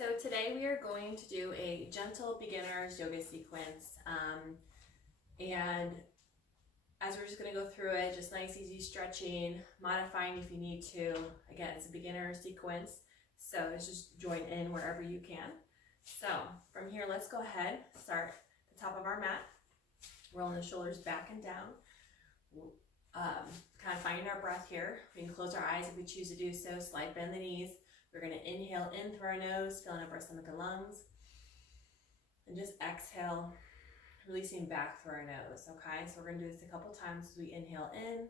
So today we are going to do a gentle beginner's yoga sequence. And as we're just going to go through it, just nice, easy stretching, modifying if you need to. Again, it's a beginner sequence, so it's just join in wherever you can. So from here, let's go ahead, start at the top of our mat, rolling the shoulders back and down. Kind of finding our breath here. We can close our eyes if we choose to do so, slide bend the knees. We're going to inhale in through our nose, filling up our stomach and lungs. And just exhale, releasing back through our nose, okay? So we're going to do this a couple times as we inhale in.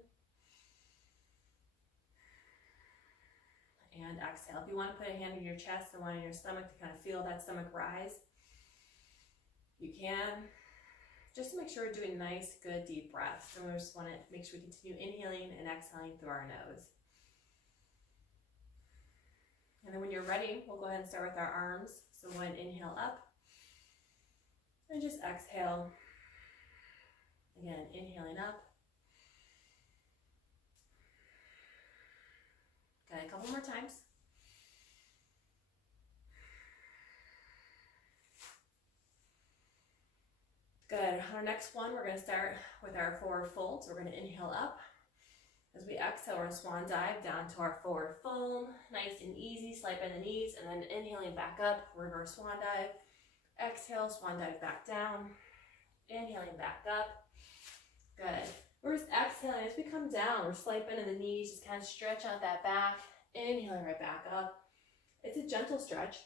And exhale. If you want to put a hand in your chest and one in your stomach to kind of feel that stomach rise, you can. Just to make sure we're doing nice, good, deep breaths. So we just want to make sure we continue inhaling and exhaling through our nose. And then when you're ready, we'll go ahead and start with our arms. So go ahead and inhale up. And just exhale. Again, inhaling up. Got a couple more times. Good. On our next one, we're going to start with our forward fold. So we're going to inhale up. As we exhale, we're going to swan dive down to our forward fold. Nice and easy, slide bend the knees, and then inhaling back up, reverse swan dive. Exhale, swan dive back down. Inhaling back up. Good. We're just exhaling. As we come down, we're slide bending the knees, just kind of stretch out that back. Inhaling right back up. It's a gentle stretch.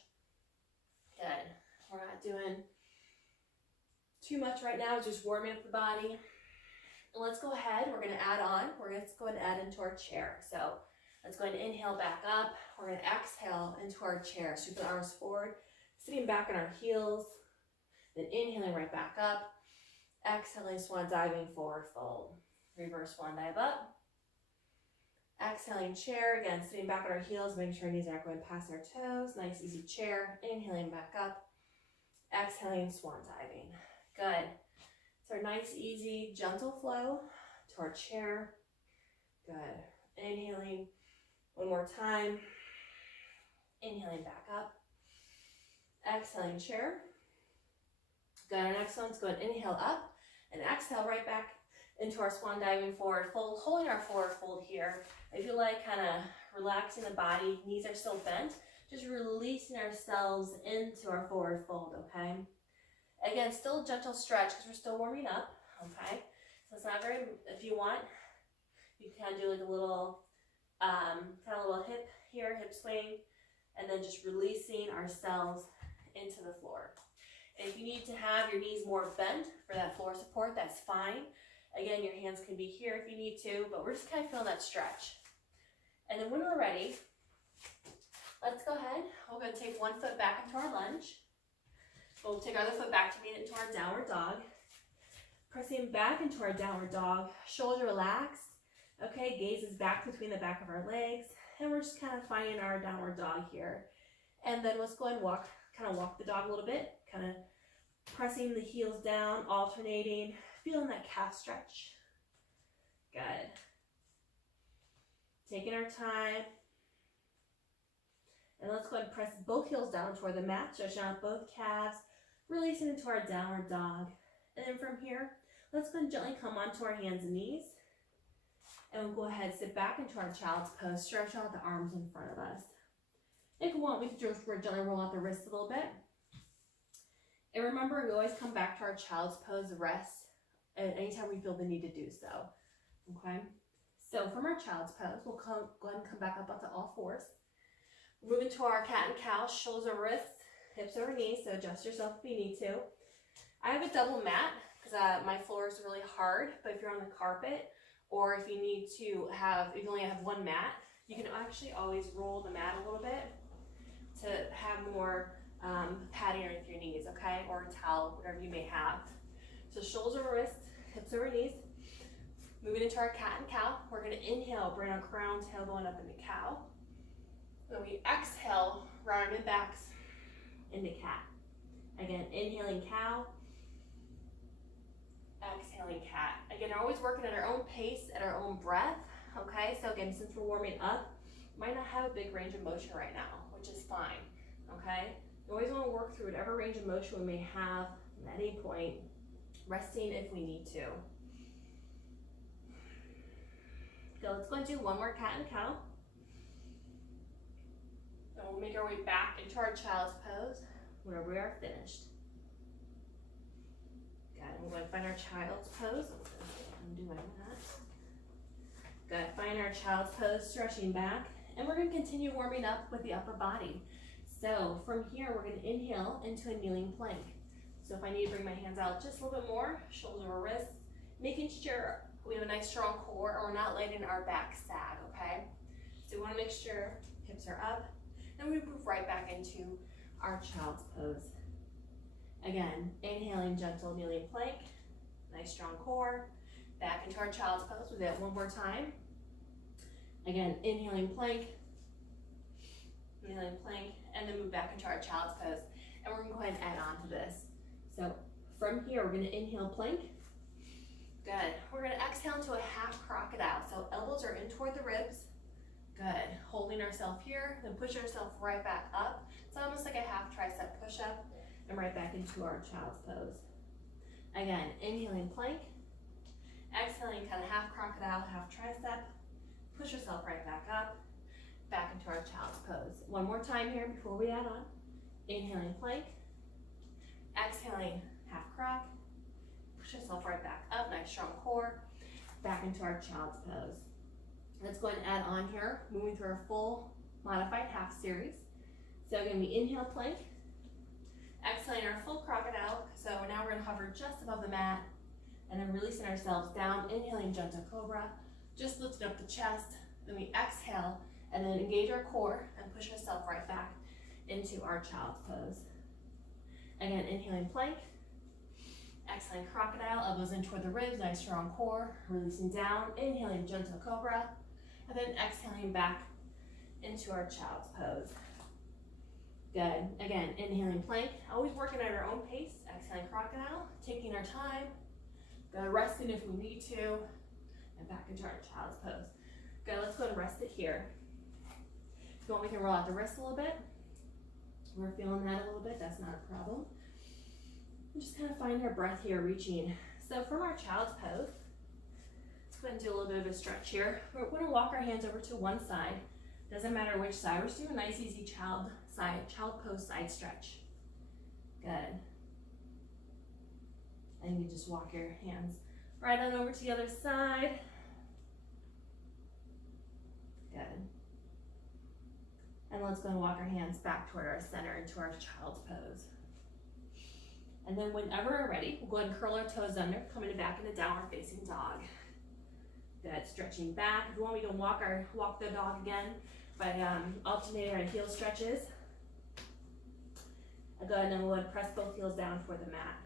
Good. We're not doing too much right now, just warming up the body. And let's go ahead, we're gonna add on, we're gonna go ahead and add into our chair. So let's go ahead and inhale back up. We're gonna exhale into our chair. Sweep the arms forward, sitting back on our heels, then inhaling right back up. Exhaling, swan diving, forward fold. Reverse swan dive up. Exhaling chair, again, sitting back on our heels, making sure our knees aren't going past our toes. Nice, easy chair. Inhaling back up. Exhaling, swan diving. Good. So nice, easy, gentle flow to our chair. Good. Inhaling one more time. Inhaling back up. Exhaling chair. Good. Our next one's going to inhale up and exhale right back into our swan diving forward fold, holding our forward fold here. If you like, kind of relaxing the body, knees are still bent, just releasing ourselves into our forward fold, okay? Again, still a gentle stretch because we're still warming up, okay? So it's not very, if you want, you can kind of do like a little, hip here, hip swing, and then just releasing ourselves into the floor. And if you need to have your knees more bent for that floor support, that's fine. Again, your hands can be here if you need to, but we're just kind of feeling that stretch. And then when we're ready, let's go ahead. We're going to take one foot back into our lunge. We'll take our other foot back to meet into our downward dog. Pressing back into our downward dog, shoulder relaxed. Okay, gaze is back between the back of our legs. And we're just kind of finding our downward dog here. And then let's go ahead and walk the dog a little bit. Kind of pressing the heels down, alternating, feeling that calf stretch. Good. Taking our time. And let's go ahead and press both heels down toward the mat, stretching out both calves, releasing into our downward dog. And then from here, let's go ahead and gently come onto our hands and knees. And we'll go ahead and sit back into our child's pose, stretch out the arms in front of us. If we want, we can just gently roll out the wrists a little bit. And remember, we always come back to our child's pose, rest, at any time we feel the need to do so. Okay? So from our child's pose, we'll go ahead and come back up onto all fours. Move into our cat and cow, shoulders over wrists, hips over knees, so adjust yourself if you need to. I have a double mat because my floor is really hard, but if you're on the carpet or if you need to have, if you only have one mat, you can actually always roll the mat a little bit to have more padding underneath your knees, okay? Or a towel, whatever you may have. So shoulders over wrists, hips over knees. Moving into our cat and cow, we're going to inhale, bring our crown, tailbone up into cow. Then we exhale, round our mid backs into cat. Again, inhaling cow, exhaling cat. Again, we're always working at our own pace, at our own breath, okay? So again, since we're warming up, might not have a big range of motion right now, which is fine, okay? Always want to work through whatever range of motion we may have at any point, resting if we need to. So let's go and do one more cat and cow. And we'll make our way back into our child's pose where we are finished. Good, we're going to find our child's pose. I'm doing that. Good, find our child's pose, stretching back. And we're going to continue warming up with the upper body. So from here, we're going to inhale into a kneeling plank. So if I need to bring my hands out just a little bit more, shoulders over wrists, making sure we have a nice strong core and we're not letting our back sag, okay? So we want to make sure hips are up, and we move right back into our child's pose. Again, inhaling, gentle kneeling plank, nice strong core, back into our child's pose. We'll do that one more time. Again, inhaling plank, kneeling plank, and then move back into our child's pose. And we're gonna go ahead and add on to this. So from here, we're gonna inhale plank. Good. We're gonna exhale into a half crocodile. So elbows are in toward the ribs. Good. Holding ourselves here, then push ourselves right back up. It's almost like a half tricep push-up, and right back into our child's pose. Again, inhaling plank, exhaling kind of half crocodile, half tricep. Push yourself right back up, back into our child's pose. One more time here before we add on. Inhaling plank, exhaling half croc, push yourself right back up, nice strong core, back into our child's pose. Let's go ahead and add on here, moving through our full modified half series. So again, we inhale plank, exhaling our full crocodile. So now we're gonna hover just above the mat, and then releasing ourselves down, inhaling gentle cobra, just lifting up the chest, then we exhale, and then engage our core and push ourselves right back into our child's pose. Again, inhaling plank, exhaling crocodile, elbows in toward the ribs, nice strong core, releasing down, inhaling gentle cobra, and then exhaling back into our child's pose. Good. Again, inhaling plank, always working at our own pace, exhaling crocodile, taking our time, resting if we need to, and back into our child's pose. Good, let's go and rest it here. If you want, we can roll out the wrists a little bit. We're feeling that a little bit, that's not a problem. And just kind of find our breath here, reaching. So from our child's pose, let's go ahead and do a little bit of a stretch here. We're gonna walk our hands over to one side. Doesn't matter which side, we're just doing a nice easy child pose side stretch. Good. And you just walk your hands right on over to the other side. Good. And let's go and walk our hands back toward our center into our child's pose. And then whenever we're ready, we'll go ahead and curl our toes under, coming back into downward facing dog. Good, stretching back. If you want, we can walk the dog again by alternating our heel stretches. Good, and then we'll go ahead and press both heels down toward the mat.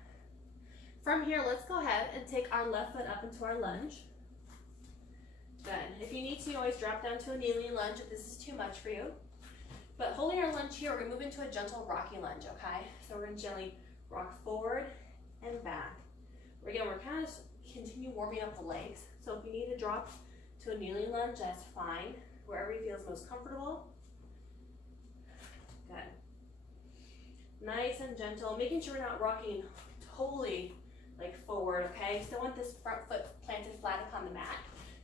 From here, let's go ahead and take our left foot up into our lunge. Good. If you need to, you always drop down to a kneeling lunge if this is too much for you. But holding our lunge here, we're gonna move into a gentle rocky lunge, okay? So we're gonna gently rock forward and back. Again, we're kind of continue warming up the legs. So if you need to drop to a kneeling lunge, that's fine. Wherever you feel is most comfortable. Good. Nice and gentle, making sure we're not rocking totally like forward, okay? Still want this front foot planted flat upon the mat.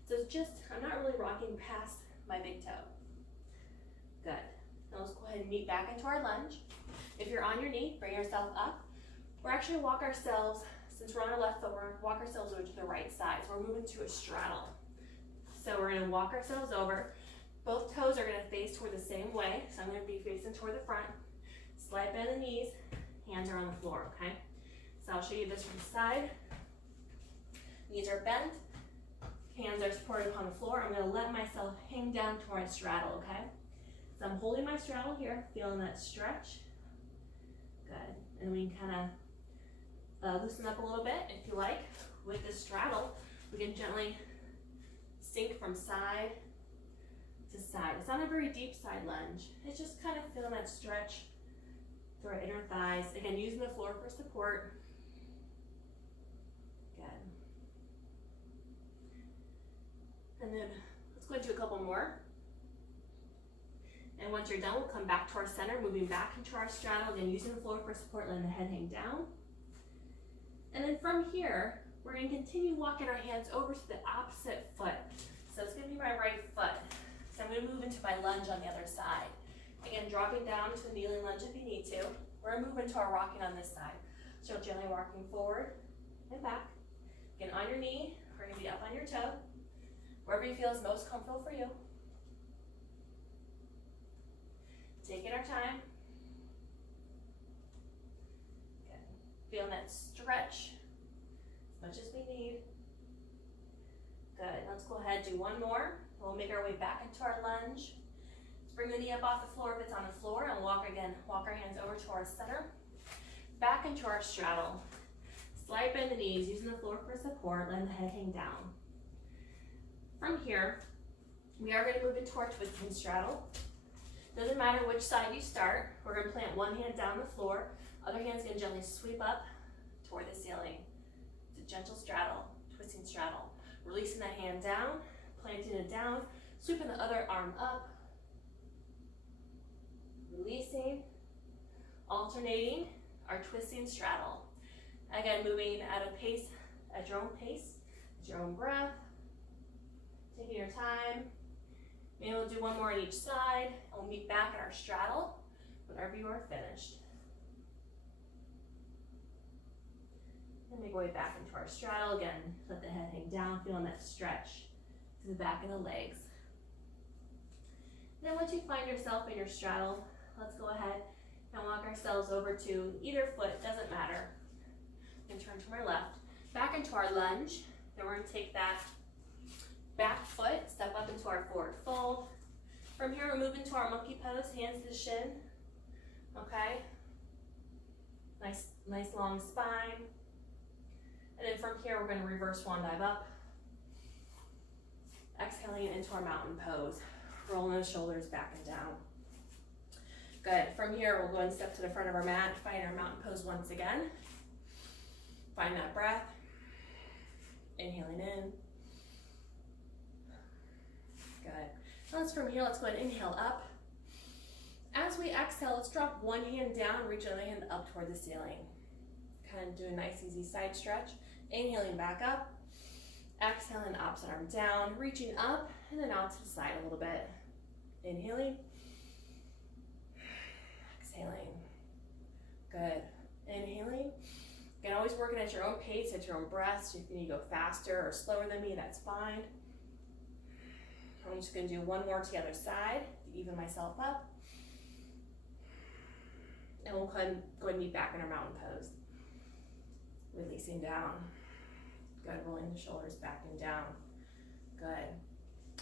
So it's just, I'm not really rocking past my big toe. Good. Now let's go ahead and meet back into our lunge. If you're on your knee, bring yourself up. We're actually gonna walk ourselves, since we're on our left foot, we're gonna walk ourselves over to the right side. So we're moving to a straddle. So we're gonna walk ourselves over. Both toes are gonna face toward the same way. So I'm gonna be facing toward the front. Slight bend the knees, hands are on the floor, okay? So I'll show you this from the side. Knees are bent, hands are supported upon the floor. I'm gonna let myself hang down to my straddle, okay? So I'm holding my straddle here, feeling that stretch. Good, and we can kind of loosen up a little bit if you like. With this straddle, we can gently sink from side to side. It's not a very deep side lunge. It's just kind of feeling that stretch through our inner thighs. Again, using the floor for support. Good. And then let's go into a couple more. And once you're done, we'll come back to our center, moving back into our straddle, again using the floor for support, letting the head hang down. And then from here, we're going to continue walking our hands over to the opposite foot. So it's going to be my right foot. So I'm going to move into my lunge on the other side. Again, dropping down to a kneeling lunge if you need to. We're going to move into our rocking on this side. So gently rocking forward and back. Again, on your knee, we're going to be up on your toe. Wherever you feel is most comfortable for you. Taking our time. Good. Feeling that stretch as much as we need. Good. Let's go ahead and do one more. We'll make our way back into our lunge. Let's bring the knee up off the floor if it's on the floor, and walk our hands over to our center. Back into our straddle. Slight bend the knees, using the floor for support, letting the head hang down. From here, we are going to move into our twisting straddle. Doesn't matter which side you start. We're going to plant one hand down the floor, other hand's going to gently sweep up toward the ceiling. It's a gentle straddle, twisting straddle. Releasing the hand down, planting it down, sweeping the other arm up, releasing, alternating our twisting straddle. Again, moving at a pace, at your own pace, at your own breath, taking your time. Maybe we'll do one more on each side, and we'll meet back at our straddle whenever you are finished. And make our way back into our straddle. Again, let the head hang down, feeling that stretch to the back of the legs. And then once you find yourself in your straddle, let's go ahead and walk ourselves over to either foot, doesn't matter. And turn to our left, back into our lunge. Then we're going to take that back foot, step up into our forward fold. From here, we'll move into our monkey pose, hands to the shin. Okay. Nice long spine. And then from here, we're going to reverse swan dive up. Exhaling into our mountain pose. Rolling the shoulders back and down. Good. From here, we'll go and step to the front of our mat, find our mountain pose once again. Find that breath. Inhaling in. Good. Now from here, let's go ahead and inhale up. As we exhale, let's drop one hand down, reach the other hand up toward the ceiling. Kind of do a nice easy side stretch. Inhaling back up. Exhaling, opposite arm down, reaching up, and then out to the side a little bit. Inhaling. Exhaling. Good. Inhaling. Again, always working at your own pace, at your own breath. So if you need to go faster or slower than me, that's fine. I'm just going to do one more to the other side to even myself up. And we'll go ahead and meet back in our mountain pose. Releasing down. Good, rolling the shoulders back and down. Good.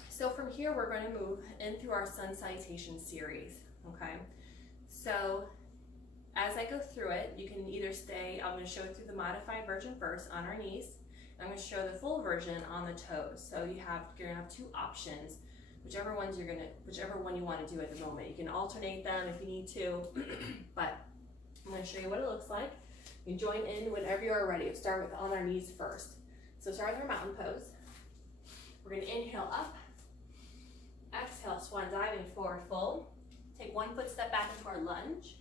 So from here, we're going to move in through our sun salutation series, okay? So as I go through it, you can either stay, I'm going to show through the modified version first on our knees. I'm going to show the full version on the toes. So you're going to have two options, whichever one you want to do at the moment. You can alternate them if you need to, but I'm going to show you what it looks like. You can join in whenever you are ready. We'll start with on our knees first. So start with our mountain pose. We're going to inhale up, exhale, swan diving forward fold. Take one foot step back into our lunge,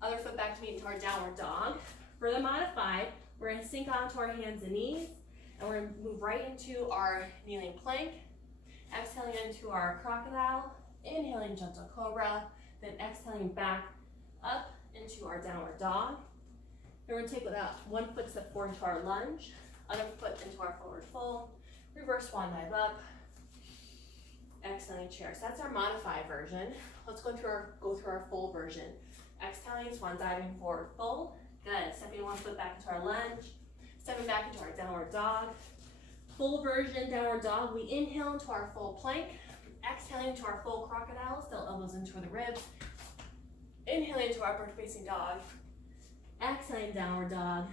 other foot back to meet into our downward dog. For the modified, we're going to sink onto our hands and knees, and we're going to move right into our kneeling plank, exhaling into our crocodile, inhaling gentle cobra, then exhaling back up into our downward dog. Then we're going to take one foot step forward into our lunge, other foot into our forward fold, reverse swan dive up, exhaling chair. So that's our modified version. Let's go through our full version. Exhaling, swan diving forward fold. Good. Stepping one foot back into our lunge, stepping back into our downward dog. Full version, downward dog. We inhale into our full plank, exhaling into our full crocodile, still elbows into the ribs. Inhaling into our upward facing dog. Exhaling, downward dog.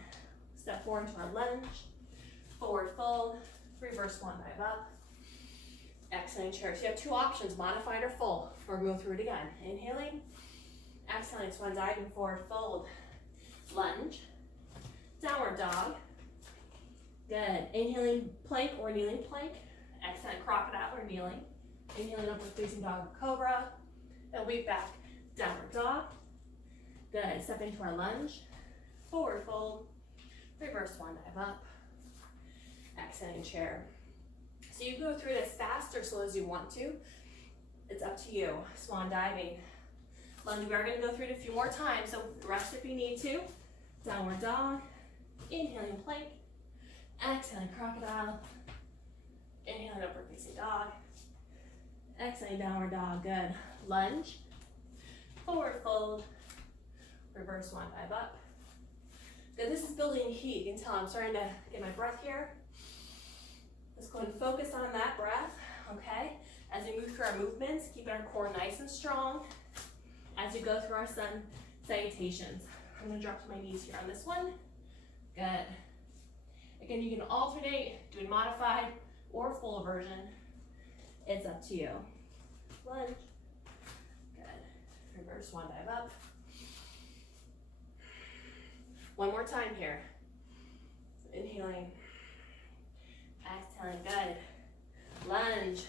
Step forward into our lunge, forward fold, reverse swan dive up. Exhaling chair. So you have two options, modified or full. We're going to go through it again. Inhaling, exhaling, swan diving forward fold. Lunge, downward dog. Good. Inhaling plank or kneeling plank. Exhaling crocodile or kneeling. Inhaling upward facing dog or cobra. Then weave back, downward dog. Good, step into our lunge. Forward fold, reverse swan dive up. Exhaling chair. So you go through this fast or slow as you want to. It's up to you. Swan diving. Lunge, we are gonna go through it a few more times, so rest if you need to. Downward dog, inhaling plank, exhaling crocodile, inhaling upward facing dog, exhaling downward dog, good. Lunge, forward fold, reverse swan dive up. Good, this is building heat. You can tell I'm starting to get my breath here. Let's go and focus on that breath, okay? As we move through our movements, keeping our core nice and strong as we go through our sun salutations. I'm gonna drop to my knees here on this one. Good. Again, you can alternate doing modified or full version. It's up to you. Lunge. Good. Reverse swan dive up. One more time here. Inhaling. Exhaling, good. Lunge.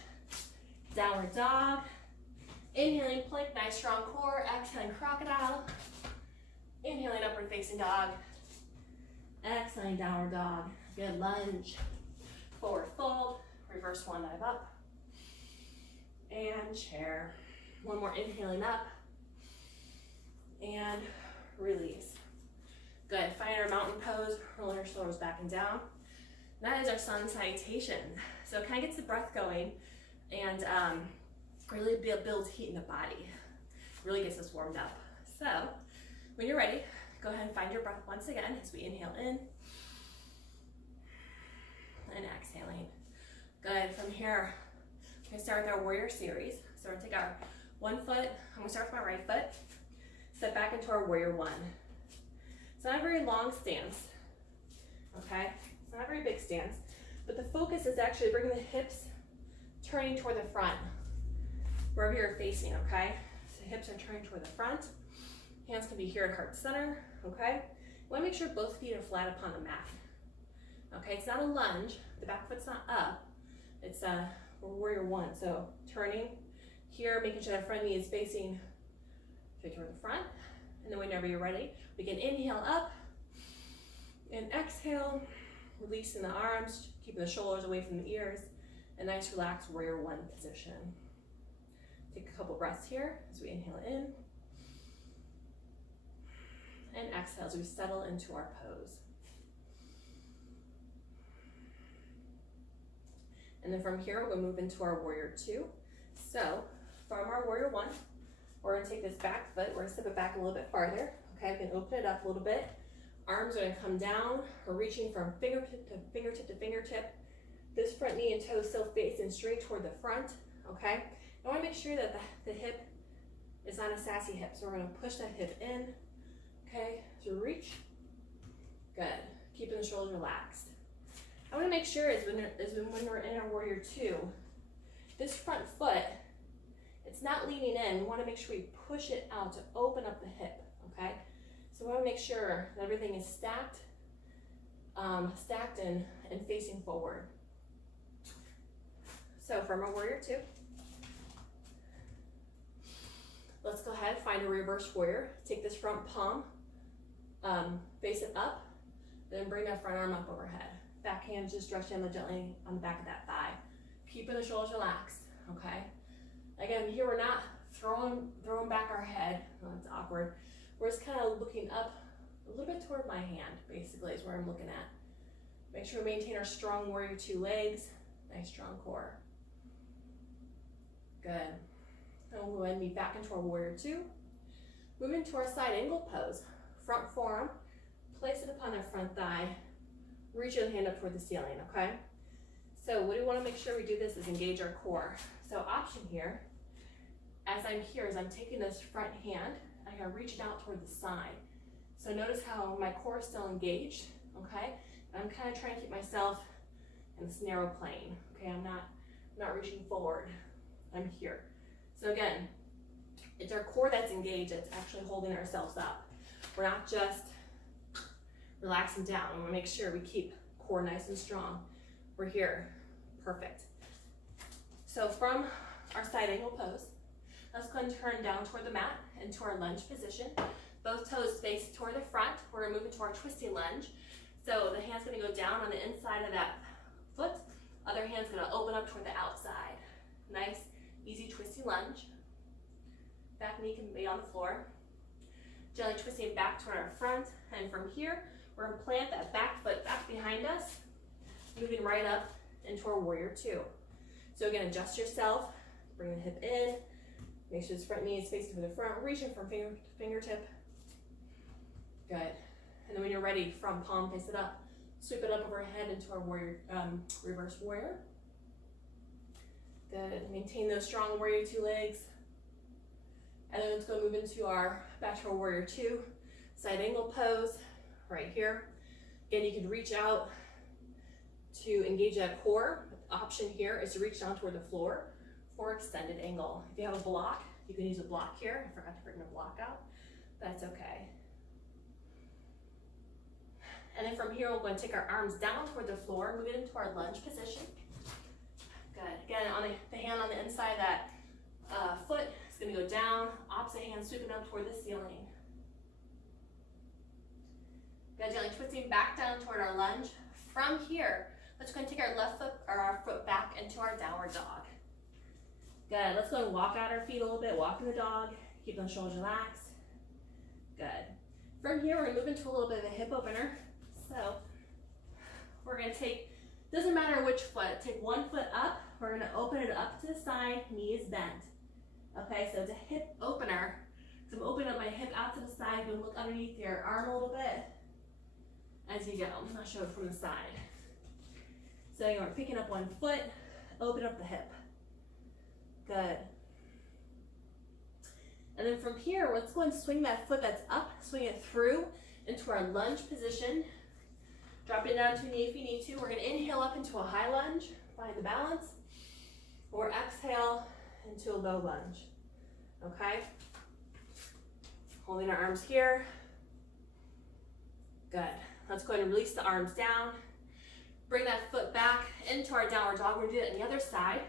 Downward dog. Inhaling plank, nice strong core. Exhaling crocodile. Inhaling upward facing dog. Exhaling downward dog. Good, lunge. Forward fold. Reverse swan dive up. And chair. One more, inhaling up. And release. Good, find our mountain pose. Rolling our shoulders back and down. That is our sun salutation. So it kind of gets the breath going and really builds heat in the body. Really gets us warmed up. So when you're ready, go ahead and find your breath once again as we inhale in and exhaling. Good, from here, we're gonna start with our warrior series. So we're gonna take our one foot, I'm gonna start with my right foot, step back into our warrior one. It's not a very long stance, okay? It's not a very big stance, but the focus is actually bringing the hips turning toward the front, wherever you're facing, okay? So hips are turning toward the front. Hands can be here at heart center, okay? You wanna make sure both feet are flat upon the mat. Okay, it's not a lunge, the back foot's not up. It's warrior one, so turning here, making sure that front knee is facing straight toward the front. And then whenever you're ready, we can inhale up and exhale, releasing the arms, keeping the shoulders away from the ears. A nice relaxed warrior one position. Take a couple breaths here as we inhale in and exhale as we settle into our pose. And then from here, we'll move into our warrior two. So from our warrior one, we're gonna take this back foot, we're gonna step it back a little bit farther. Okay, we can open it up a little bit. Arms are gonna come down. We're reaching from fingertip to fingertip to fingertip. This front knee and toe still facing straight toward the front, okay? I wanna make sure that the hip is not a sassy hip, so we're gonna push that hip in, okay? So reach, good. Keeping the shoulders relaxed. I wanna make sure is when we're in our warrior two, this front foot, it's not leaning in. We wanna make sure we push it out to open up the hip, okay? So we wanna make sure that everything is stacked and facing forward. So from our warrior two, let's go ahead, find a reverse warrior. Take this front palm, face it up, then bring that front arm up overhead. Back hand just stretch down gently on the back of that thigh. Keeping the shoulders relaxed, okay? Again, here we're not throwing back our head. Oh, that's awkward. We're just kind of looking up a little bit toward my hand, basically, is where I'm looking at. Make sure we maintain our strong warrior two legs, nice strong core. Good. And we'll go ahead and be back into our warrior two. Move into our side angle pose. Front forearm, place it upon our front thigh. Reach your hand up toward the ceiling, okay? So what we want to make sure we do this is engage our core. So option here, as I'm here, is I'm taking this front hand, I'm gonna reach it out toward the side. So notice how my core is still engaged, okay? I'm kind of trying to keep myself in this narrow plane, okay? I'm not reaching forward, I'm here. So again, it's our core that's engaged, it's actually holding ourselves up. We're not just relaxing down. We wanna make sure we keep core nice and strong. We're here, perfect. So from our side angle pose, Let's go and turn down toward the mat into our lunge position. Both toes face toward the front. We're gonna move into our twisty lunge. So the hand's gonna go down on the inside of that foot. Other hand's gonna open up toward the outside. Nice, easy twisty lunge. Back knee can be on the floor. Gently twisting back toward our front. And from here, we're gonna plant that back foot back behind us, moving right up into our warrior two. So again, adjust yourself, bring the hip in, make sure this front knee is facing to the front, reaching from finger to fingertip. Good. And then when you're ready, from palm, face it up, sweep it up overhead into our warrior, reverse warrior. Good. Maintain those strong warrior two legs. And then let's go move into our back to our warrior two, side angle pose, right here. Again, you can reach out to engage that core. The option here is to reach down toward the floor for extended angle. If you have a block, you can use a block here. I forgot to bring the block out. That's okay. And then from here, we'll go and take our arms down toward the floor, move it into our lunge position. Good. Again, on the hand on the inside of that foot is going to go down. Opposite hand sweeping up toward the ceiling. Good. Gently twisting back down toward our lunge. From here, let's go and take our left foot or our foot back into our downward dog. Good. Let's go and walk out our feet a little bit. Walking the dog. Keep those shoulders relaxed. Good. From here, we're going to move into a little bit of a hip opener. So we're going to take, doesn't matter which foot, take one foot up, we're going to open it up to the side, knee is bent. Okay, so it's a hip opener. So I'm opening up my hip out to the side, you can look underneath your arm a little bit as you go. I'll show it from the side. So you're picking up one foot, open up the hip. Good. And then from here, let's go and swing that foot that's up, swing it through into our lunge position. Drop it down to a knee if you need to. We're going to inhale up into a high lunge, find the balance, or exhale into a low lunge. Okay? Holding our arms here. Good. Let's go ahead and release the arms down. Bring that foot back into our downward dog. We're going to do that on the other side.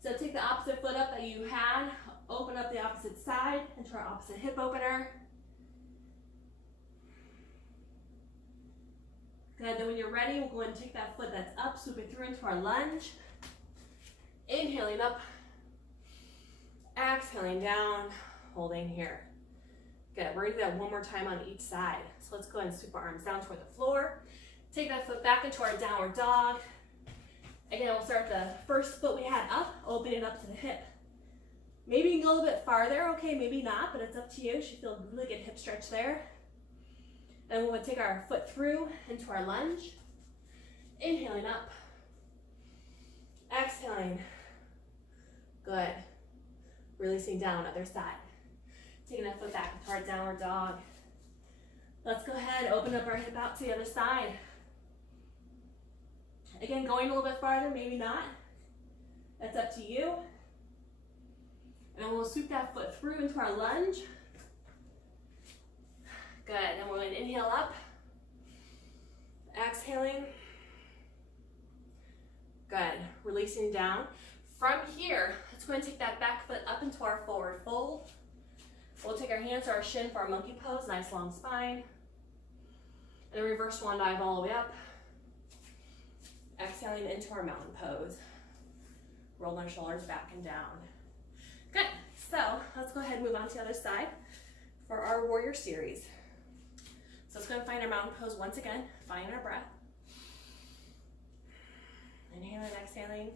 So take the opposite foot up that you had, open up the opposite side into our opposite hip opener. Good, then when you're ready, we'll go ahead and take that foot that's up, swoop it through into our lunge. Inhaling up, exhaling down, holding here. Good, we're gonna do that one more time on each side. So let's go ahead and sweep our arms down toward the floor. Take that foot back into our downward dog. Again, we'll start the first foot we had up, open it up to the hip. Maybe you can go a little bit farther, okay, maybe not, but it's up to you. You should feel a really good hip stretch there. And we're going to take our foot through into our lunge. Inhaling up. Exhaling. Good. Releasing down, other side. Taking that foot back into our downward dog. Let's go ahead, open up our hip out to the other side. Again, going a little bit farther, maybe not. That's up to you. And we'll sweep that foot through into our lunge. Good, then we're going to inhale up, exhaling. Good, releasing down. From here, let's go and take that back foot up into our forward fold. We'll take our hands to our shin for our monkey pose, nice long spine. And then reverse swan dive all the way up. Exhaling into our mountain pose. Roll our shoulders back and down. Good, so let's go ahead and move on to the other side for our warrior series. So let's go and find our mountain pose once again, find our breath. Inhaling, exhaling.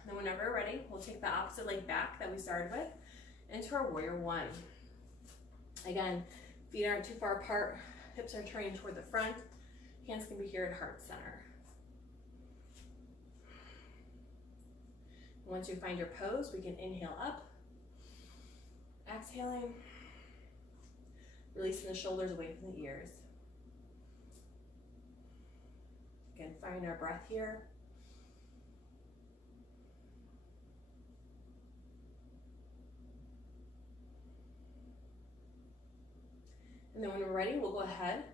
And then whenever we're ready, we'll take the opposite leg back that we started with into our warrior one. Again, feet aren't too far apart, hips are turning toward the front, hands can be here at heart center. Once you find your pose, we can inhale up, exhaling, releasing the shoulders away from the ears. Again, find our breath here. And then when we're ready, we'll go ahead.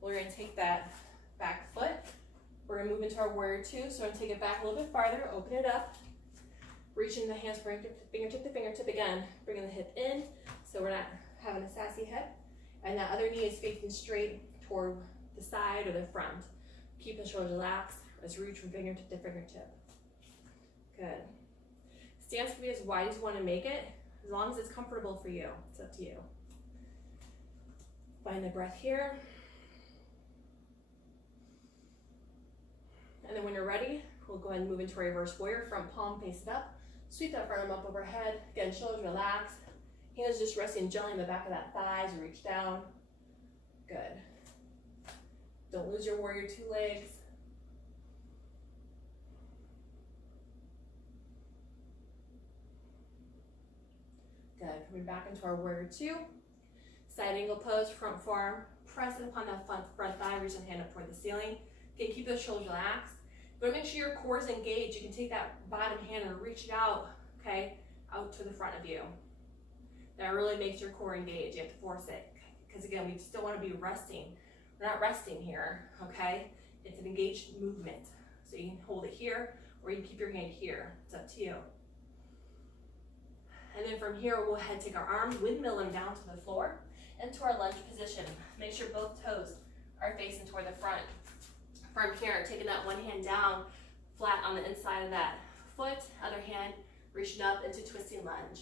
We're going to take that back foot. We're going to move into our warrior two. So we're going to take it back a little bit farther, open it up. Reaching the hands fingertip to fingertip again, bringing the hip in so we're not having a sassy hip. And that other knee is facing straight toward the side or the front. Keep the shoulders relaxed as you reach from fingertip to fingertip. Good. Stance can be as wide as you want to make it, as long as it's comfortable for you. It's up to you. Find the breath here. And then when you're ready, we'll go ahead and move into a reverse warrior. Front palm face it up. Sweep that front arm up overhead. Again, shoulders relaxed. Hands just resting gently in the back of that thigh as you reach down. Good. Don't lose your warrior two legs. Good. Coming back into our warrior two. Side angle pose, front forearm. Press it upon that front thigh. Reach the hand up toward the ceiling. Okay, keep those shoulders relaxed. But make sure your core is engaged. You can take that bottom hand and reach it out, okay, out to the front of you. That really makes your core engaged. You have to force it. Because again, we still want to be resting. We're not resting here, okay? It's an engaged movement. So you can hold it here, or you can keep your hand here. It's up to you. And then from here, we'll go ahead and take our arms, windmill them down to the floor, into our lunge position. Make sure both toes are facing toward the front. From here, taking that one hand down, flat on the inside of that foot, other hand reaching up into twisting lunge.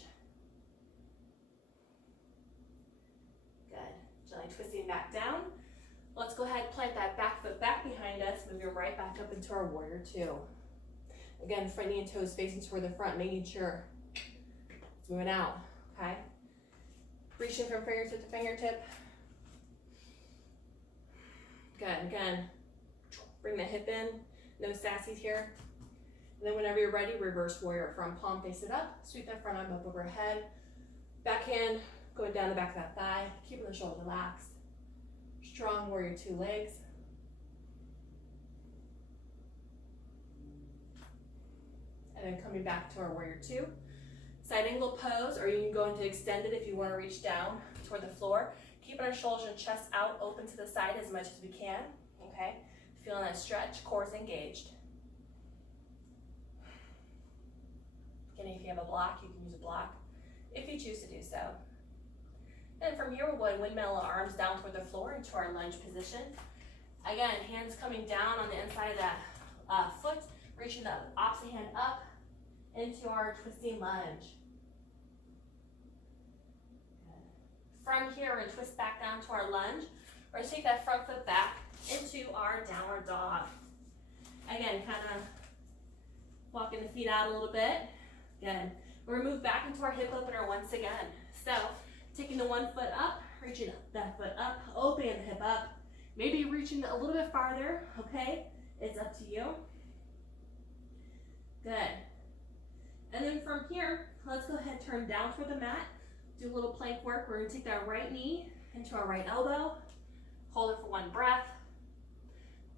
Good. Gently twisting back down. Let's go ahead and plant that back foot back behind us, move your right back up into our warrior two. Again, front knee and toes facing toward the front, making sure it's moving out, okay? Reaching from fingertip to fingertip. Good, again. Bring the hip in, no sassies here. And then whenever you're ready, reverse warrior. Front palm face it up, sweep that front arm up overhead. Back hand going down the back of that thigh, keeping the shoulder relaxed. Strong warrior two legs. And then coming back to our warrior two. Side angle pose, or you can go into extended if you want to reach down toward the floor. Keeping our shoulders and chest out, open to the side as much as we can, okay? Feeling that stretch, core is engaged. Again, if you have a block, you can use a block if you choose to do so. And from here, we'll go and windmill our arms down toward the floor into our lunge position. Again, hands coming down on the inside of that foot, reaching the opposite hand up into our twisting lunge. From here, we're going to twist back down to our lunge. We're going to take that front foot back into our downward dog. Again, kind of walking the feet out a little bit. Good. We're going to move back into our hip opener once again. So, taking the one foot up, reaching that foot up, opening the hip up. Maybe reaching a little bit farther, okay? It's up to you. Good. And then from here, let's go ahead and turn down toward the mat. Do a little plank work. We're going to take that right knee into our right elbow. Hold it for one breath.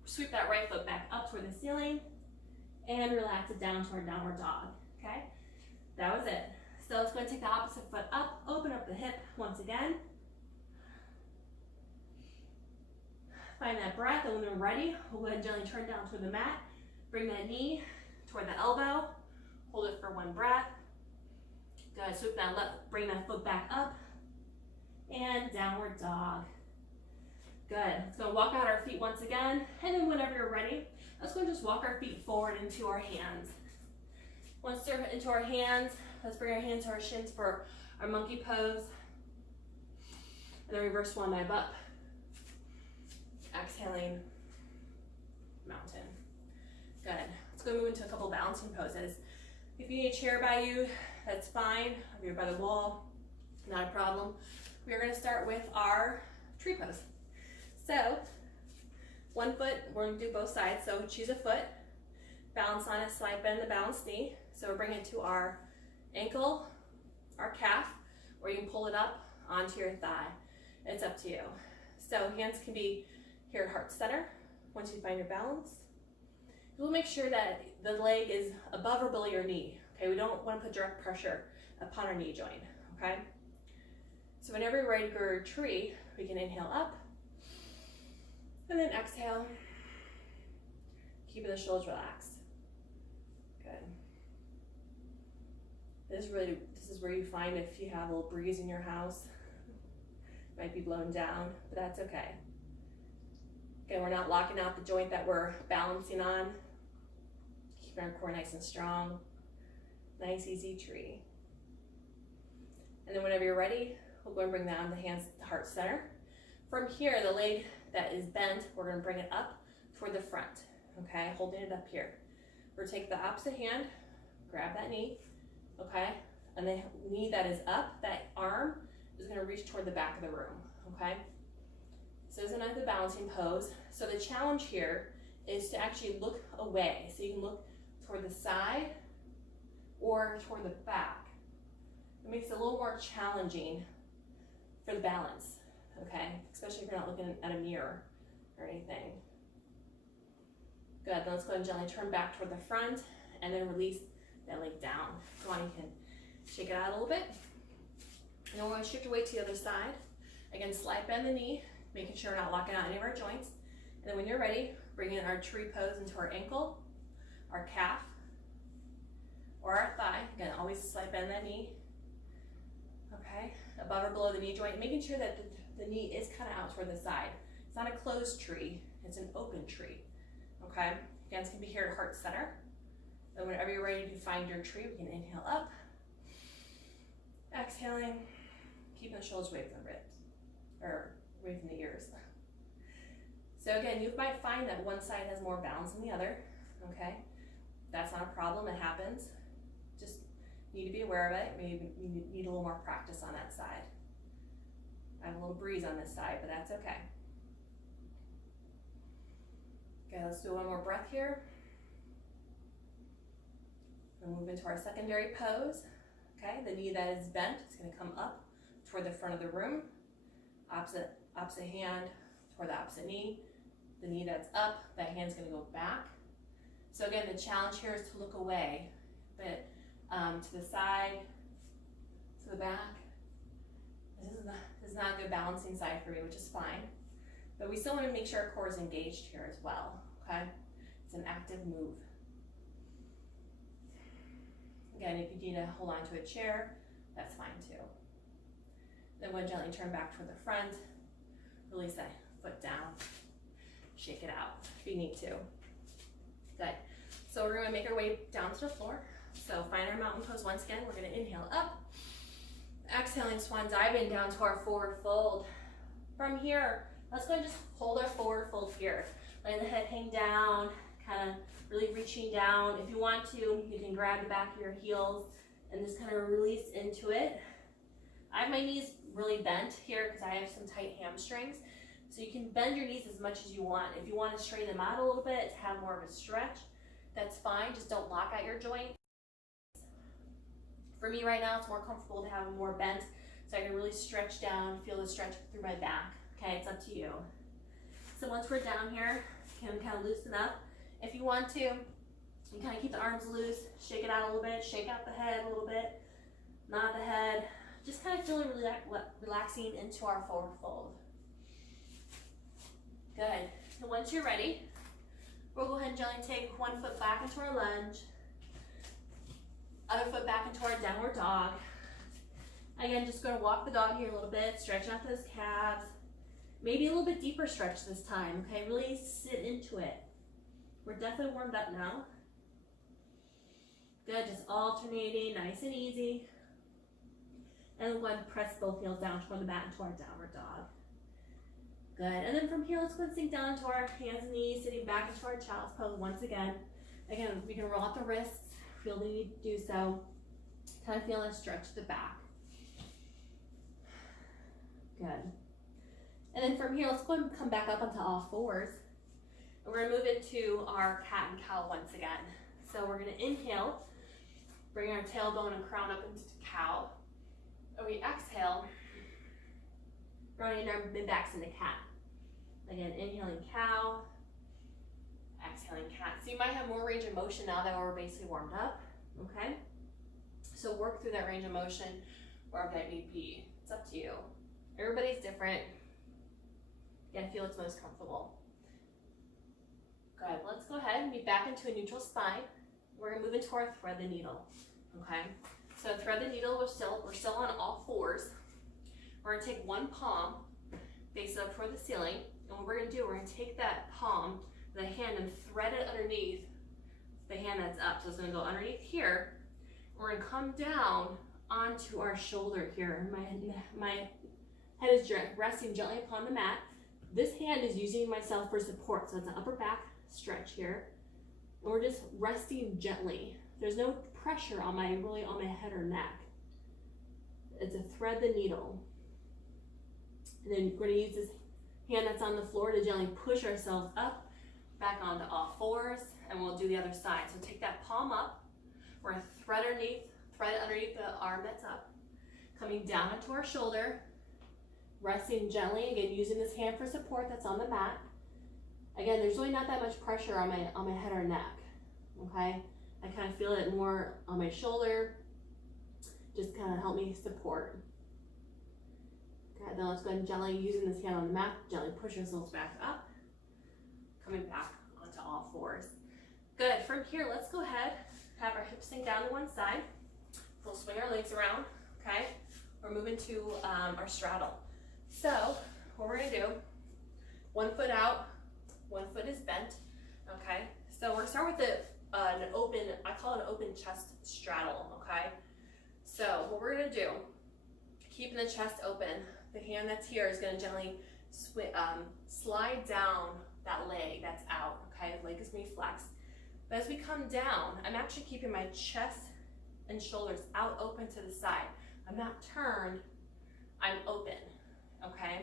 Sweep that right foot back up toward the ceiling. And relax it down to our downward dog. Okay? That was it. So let's go ahead and take the opposite foot up. Open up the hip once again. Find that breath. And when we're ready, we'll go ahead and gently turn down toward the mat. Bring that knee toward the elbow. Hold it for one breath. Good. Swoop that, bring that foot back up. And downward dog. Good. Let's go walk out our feet once again. And then whenever you're ready, let's go and just walk our feet forward into our hands. Once they're into our hands, let's bring our hands to our shins for our monkey pose. And then reverse one leg up. Exhaling, mountain. Good. Let's go move into a couple balancing poses. If you need a chair by you, that's fine. If you're by the wall, not a problem. We are going to start with our tree pose. So, one foot, we're going to do both sides. So choose a foot, balance on it, slide bend the balanced knee. So we're bringing it to our ankle, our calf, or you can pull it up onto your thigh. It's up to you. So hands can be here at heart center. Once you find your balance, we'll make sure that the leg is above or below your knee. Okay, we don't want to put direct pressure upon our knee joint. Okay, so whenever you're ready to go to a tree, we can inhale up and then exhale, keeping the shoulders relaxed. Good. This is where you find if you have a little breeze in your house, it might be blown down, but that's okay. Again, we're not locking out the joint that we're balancing on. Keeping our core nice and strong. Nice, easy tree. And then whenever you're ready, we'll go and bring down the hands to heart center. From here, the leg that is bent, we're going to bring it up toward the front. Okay, holding it up here. We're going to take the opposite hand, grab that knee. Okay, and the knee that is up, that arm is going to reach toward the back of the room. Okay, so this is another balancing pose. So the challenge here is to actually look away. So you can look toward the side or toward the back. It makes it a little more challenging for the balance. Okay, especially if you're not looking at a mirror or anything. Good, then let's go ahead and gently turn back toward the front and then release that leg down. Come on, you can shake it out a little bit. And then we're going to shift your weight to the other side. Again, slide bend the knee, making sure we're not locking out any of our joints. And then when you're ready, bring in our tree pose into our ankle, our calf, or our thigh. Again, always slide bend that knee. Okay, above or below the knee joint, making sure that the knee is kind of out toward the side. It's not a closed tree, it's an open tree. Okay, hands can be here at heart center. Then whenever you're ready to find your tree, we can inhale up. Exhaling, keeping the shoulders away from the ribs, or away from the ears. So again, you might find that one side has more balance than the other, okay? That's not a problem, it happens. Just need to be aware of it. Maybe you need a little more practice on that side. I have a little breeze on this side, but that's okay. Okay, let's do one more breath here. We'll move into our secondary pose. Okay, the knee that is bent is going to come up toward the front of the room. Opposite hand toward the opposite knee. The knee that's up, that hand's going to go back. So again, the challenge here is to look away, but to the side, to the back. This is not a good balancing side for me, which is fine. But we still want to make sure our core is engaged here as well, okay? It's an active move. Again, if you need to hold on to a chair, that's fine too. Then we'll gently turn back toward the front, release that foot down, shake it out if you need to. Good. So we're gonna make our way down to the floor. So find our mountain pose once again. We're gonna inhale up, exhaling swan diving down to our forward fold. From here, let's go and just hold our forward fold here. Letting the head hang down, kind of really reaching down. If you want to, you can grab the back of your heels and just kind of release into it. I have my knees really bent here because I have some tight hamstrings. So you can bend your knees as much as you want. If you want to straighten them out a little bit to have more of a stretch, that's fine. Just don't lock out your joint. For me right now, it's more comfortable to have them more bent so I can really stretch down, feel the stretch through my back. Okay, it's up to you. So once we're down here, you can kind of loosen up. If you want to, you kind of keep the arms loose, shake it out a little bit, shake out the head a little bit, nod the head, just kind of feeling relaxing into our forward fold. Good. And once you're ready, we'll go ahead and gently take one foot back into our lunge, other foot back into our downward dog. Again, just going to walk the dog here a little bit, stretch out those calves. Maybe a little bit deeper stretch this time, okay? Really sit into it. We're definitely warmed up now. Good, just alternating, nice and easy. And we'll go ahead and press both heels down toward the mat into our downward dog. Good, and then from here, let's go and sink down into our hands and knees, sitting back into our child's pose once again. Again, we can roll out the wrists, feel the need to do so. Kind of feel a stretch to the back. Good. And then from here, let's go ahead and come back up onto all fours. And we're gonna move into our cat and cow once again. So we're gonna inhale, bring our tailbone and crown up into cow. And we exhale, running our mid-backs into cat. Again, inhaling cow, exhaling cat. So you might have more range of motion now that we're basically warmed up, okay? So work through that range of motion wherever that may be. It's up to you. Everybody's different. Again, feel what's most comfortable. Good, let's go ahead and be back into a neutral spine. We're gonna move into our thread the needle, okay? So thread the needle, we're still on all fours. We're gonna take one palm, face up toward the ceiling, and what we're gonna do, we're gonna take that palm, the hand, and thread it underneath the hand that's up. So it's gonna go underneath here. We're gonna come down onto our shoulder here. My head is resting gently upon the mat. This hand is using myself for support, so it's an upper back stretch here. And we're just resting gently. There's no pressure on my head or neck. It's a thread the needle. And then we're gonna use this hand that's on the floor to gently push ourselves up, back onto all fours, and we'll do the other side. So take that palm up, we're gonna thread underneath the arm that's up, coming down into our shoulder, resting gently, again, using this hand for support that's on the mat. Again, there's really not that much pressure on my head or neck, okay? I kind of feel it more on my shoulder, just kind of help me support. Okay, then let's go ahead and gently, using this hand on the mat, gently push ourselves back up, coming back onto all fours. Good, from here, let's go ahead, have our hips sink down to one side. We'll swing our legs around, okay? We're moving to our straddle. So, what we're gonna do, one foot out, one foot is bent, okay? So we're gonna start with an open, I call it an open chest straddle, okay? So what we're gonna do, keeping the chest open, the hand that's here is gonna gently slide down that leg that's out, okay? The leg is gonna be flexed. But as we come down, I'm actually keeping my chest and shoulders out open to the side. I'm not turned, I'm open, okay?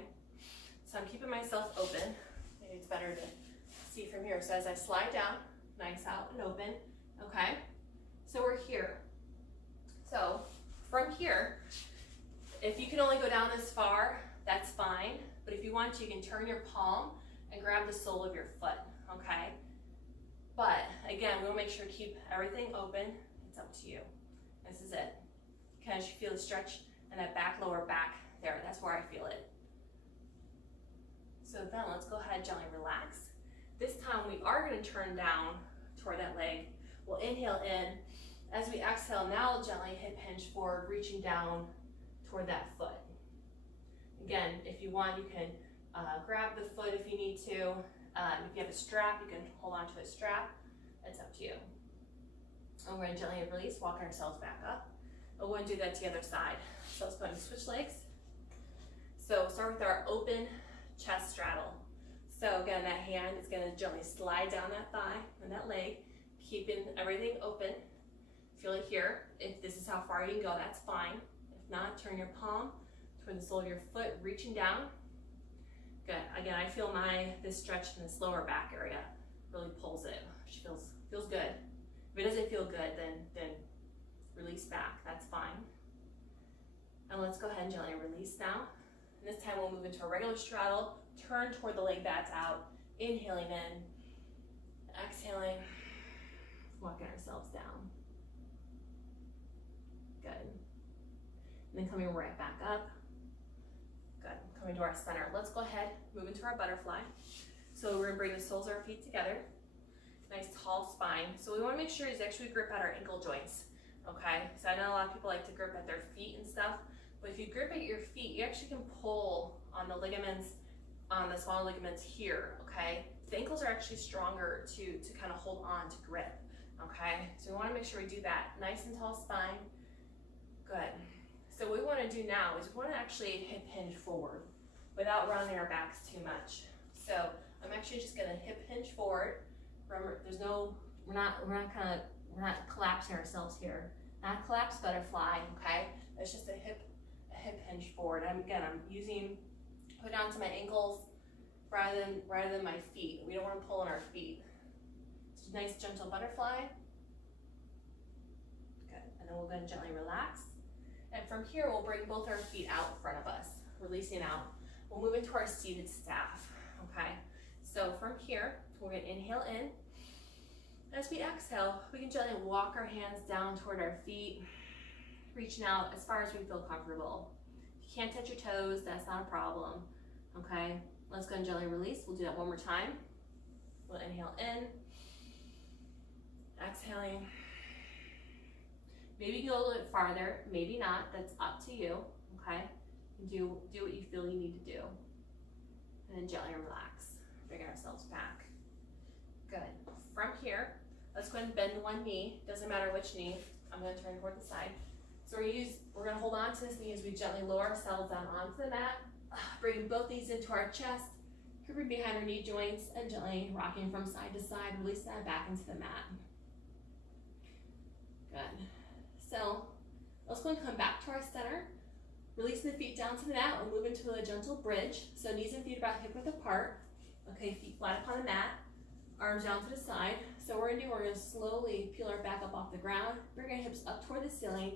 So I'm keeping myself open. Maybe it's better to see from here. So as I slide down, nice out and open, okay? So we're here. So from here, if you can only go down this far, that's fine. But if you want to, you can turn your palm and grab the sole of your foot, okay? But again, we wanna make sure to keep everything open. It's up to you. This is it. Kind of feel the stretch in that back, lower back there. That's where I feel it. So then let's go ahead and gently relax. This time we are going to turn down toward that leg. We'll inhale in. As we exhale, now gently hip hinge forward, reaching down toward that foot. Again, if you want, you can grab the foot if you need to. If you have a strap, you can hold on to a strap. It's up to you. And we're going to gently release, walk ourselves back up. We're going to do that to the other side. So let's go ahead and switch legs. So start with our open chest straddle. So again, that hand is going to gently slide down that thigh and that leg, keeping everything open. Feel it here. If this is how far you can go, that's fine. If not, turn your palm toward the sole of your foot, reaching down. Good. Again, I feel this stretch in this lower back area really pulls it. She feels good. If it doesn't feel good, then release back. That's fine. And let's go ahead and gently release now. And this time we'll move into a regular straddle. Turn toward the leg that's out. Inhaling in. Exhaling. Walking ourselves down. Good. And then coming right back up. Good. Coming to our center. Let's go ahead, move into our butterfly. So we're gonna bring the soles of our feet together. Nice tall spine. So we wanna make sure is actually grip at our ankle joints. Okay, so I know a lot of people like to grip at their feet and stuff, but if you grip at your feet, you actually can pull on the ligaments, on the smaller ligaments here, okay? The ankles are actually stronger to kind of hold on to grip, okay? So we wanna make sure we do that. Nice and tall spine, good. So what we wanna do now is we wanna actually hip hinge forward without rounding our backs too much. So I'm actually just gonna hip hinge forward. Remember, we're not collapsing ourselves here. Not collapse butterfly, okay? It's just a hip hinge forward. I'm put it onto my ankles rather than my feet. We don't want to pull on our feet. It's a nice gentle butterfly. Good. And then we'll go ahead and gently relax. And from here, we'll bring both our feet out in front of us, releasing out. We'll move into our seated staff, okay? So from here, we're gonna inhale in. As we exhale, we can gently walk our hands down toward our feet, reaching out as far as we feel comfortable. If you can't touch your toes, that's not a problem, okay? Let's go and gently release. We'll do that one more time. We'll inhale in, exhaling. Maybe go a little bit farther, maybe not, that's up to you, okay? Do what you feel you need to do. And then gently relax, bring ourselves back. Good. From here, let's go ahead and bend one knee, doesn't matter which knee. I'm gonna turn toward the side. So we're gonna hold on to this knee as we gently lower ourselves down onto the mat, bringing both knees into our chest, gripping behind our knee joints, and gently rocking from side to side, release that back into the mat. Good. So let's go and come back to our center, releasing the feet down to the mat. We'll move into a gentle bridge. So knees and feet about hip width apart. Okay, feet flat upon the mat, arms down to the side. So we're gonna slowly peel our back up off the ground, bring our hips up toward the ceiling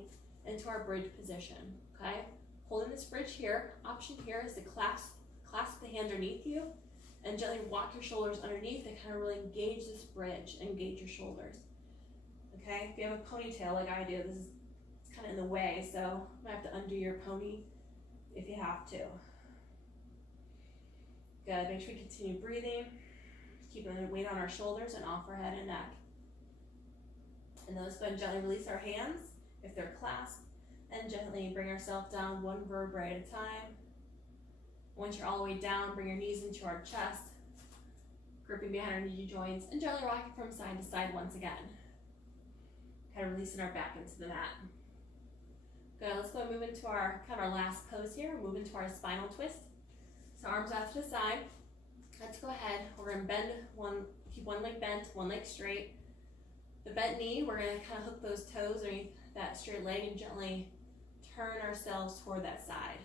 into our bridge position, okay? Holding this bridge here, option here is to clasp the hands underneath you and gently walk your shoulders underneath to kind of really engage this bridge, engage your shoulders. Okay, if you have a ponytail like I do, it's kind of in the way, so you might have to undo your pony if you have to. Good, make sure we continue breathing, keeping the weight on our shoulders and off our head and neck. And then let's go ahead and gently release our hands if they're clasped, and gently bring ourselves down one vertebrae at a time. Once you're all the way down, bring your knees into our chest, gripping behind our knee joints, and gently rocking from side to side once again. Kind of releasing our back into the mat. Good, let's go and move into our last pose here. Move into our spinal twist. So arms out to the side. Let's go ahead, we're gonna keep one leg bent, one leg straight. The bent knee, we're gonna kind of hook those toes underneath that straight leg and gently turn ourselves toward that side.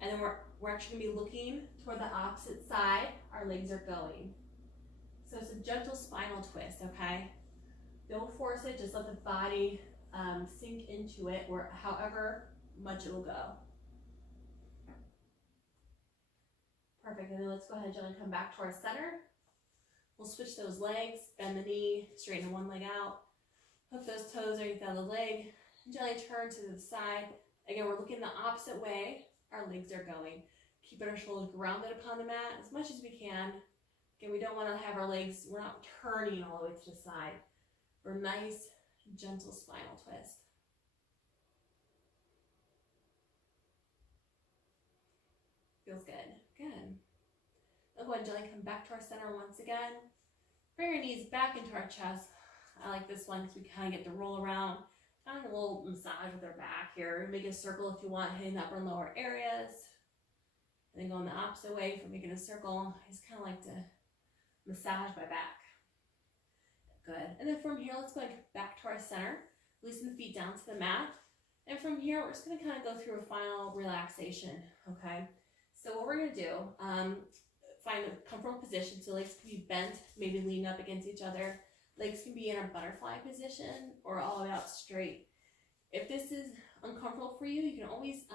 And then we're actually gonna be looking toward the opposite side our legs are going. So it's a gentle spinal twist, okay? Don't force it, just let the body sink into it, or however much it will go. Perfect, and then let's go ahead and gently come back to our center. We'll switch those legs, bend the knee, straighten one leg out, hook those toes underneath the other leg, and gently turn to the side. Again, we're looking the opposite way our legs are going. Keeping our shoulders grounded upon the mat as much as we can. Again, we don't want to have our legs, we're not turning all the way to the side. For a nice, gentle spinal twist. Feels good. Good. Now go ahead and gently come back to our center once again. Bring your knees back into our chest. I like this one because we kind of get to roll around. Kind of a little massage with our back here. Make a circle if you want, hitting the upper and lower areas. And then going the opposite way for making a circle. I just kind of like to massage my back. Good. And then from here, let's go back to our center, releasing the feet down to the mat. And from here, we're just going to kind of go through a final relaxation, okay? So what we're going to do, find a comfortable position. So legs can be bent, maybe lean up against each other. Legs can be in a butterfly position or all the way out straight. If this is uncomfortable for you, you can always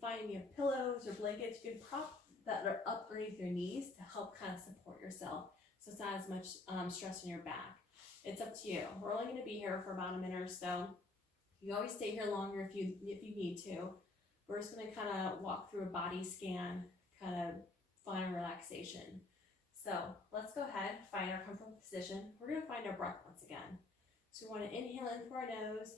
find pillows or blankets. You can prop that are up underneath your knees to help kind of support yourself. So it's not as much stress on your back. It's up to you. We're only going to be here for about a minute or so. You can always stay here longer if you need to. We're just going to kind of walk through a body scan, kind of find relaxation. So let's go ahead, find our comfortable position. We're going to find our breath once again. So we want to inhale in through our nose.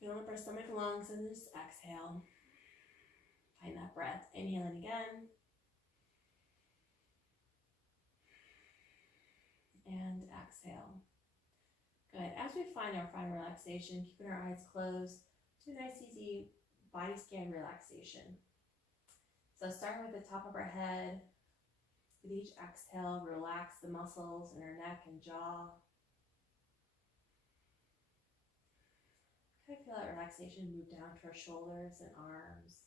Fill up our stomach, lungs, and just exhale. Find that breath. Inhaling again. And exhale. Good. As we find our final relaxation, keeping our eyes closed, do a nice easy body scan relaxation. So starting with the top of our head, with each exhale, relax the muscles in our neck and jaw. Kind of feel that relaxation move down to our shoulders and arms,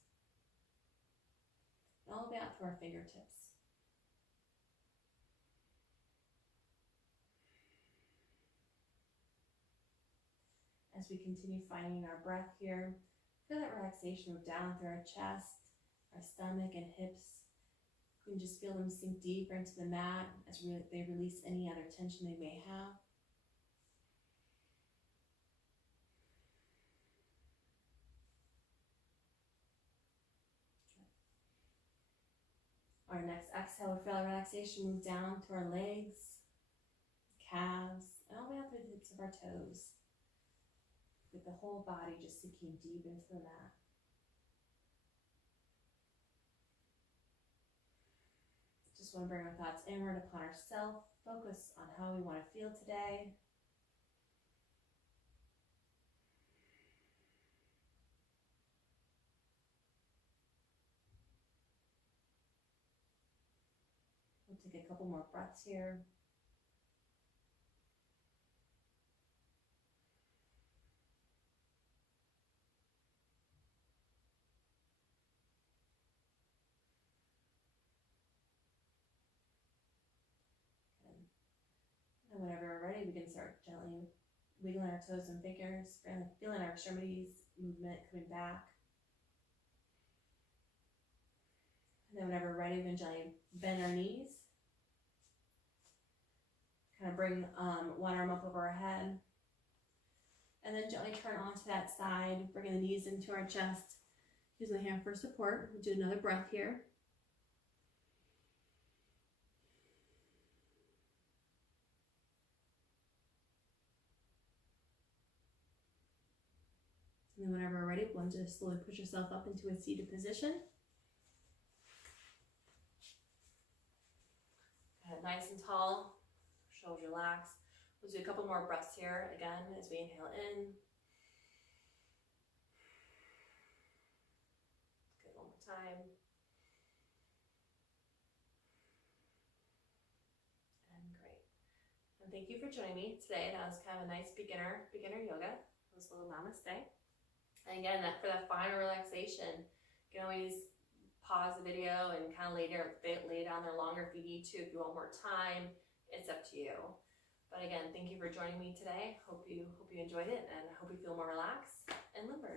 and all the way out to our fingertips. As we continue finding our breath here, feel that relaxation move down through our chest, our stomach and hips. You can just feel them sink deeper into the mat as they release any other tension they may have. Our next exhale, we feel our relaxation move down to our legs, calves, and all the way out through the tips of our toes, with the whole body just sinking deep into the mat. Just want to bring our thoughts inward upon ourselves, focus on how we want to feel today. We'll take a couple more breaths here. And whenever we're ready, we can start gently wiggling our toes and fingers, feeling our extremities movement coming back. And then whenever we're ready, we can gently bend our knees. Kind of bring one arm up over our head. And then gently turn onto that side, bringing the knees into our chest, using the hand for support. We'll do another breath here. And then whenever we're ready, we'll just slowly push yourself up into a seated position. Nice and tall, shoulders relaxed. We'll do a couple more breaths here again as we inhale in. Good, one more time. And great. And thank you for joining me today. That was kind of a nice beginner yoga. It was a little namaste. And again, for that final relaxation, you can always pause the video and kind of lay down there longer if you need to. If you want more time, it's up to you. But again, thank you for joining me today. Hope you enjoyed it, and I hope you feel more relaxed and limber.